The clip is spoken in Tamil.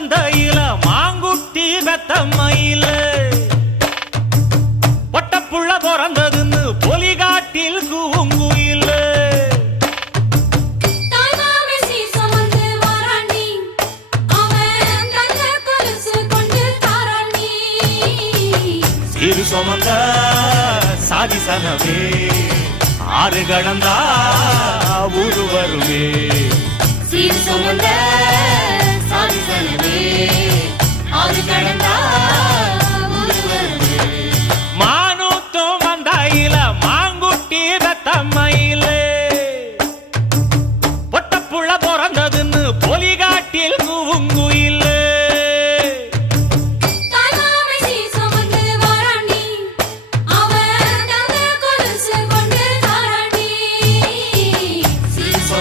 மந்தையில மாங்குட்டி வெத்தம்மையில பொட்டப்புள்ள பிறந்ததுன்னு பொலிகாட்டில் கூங்குயில சீரு சுமந்த சாதிசனவே ஆறு கடந்தா ஊரு வருவே சீர் சுமந்த சாதிசனவே ஆறு கடந்தா ஊரு வருவே மானூத்தும் மந்தாயில மாங்குட்டி வெத்தம்மையில பொட்டப்புள்ள பிறந்ததுன்னு பொலிகாட்டில்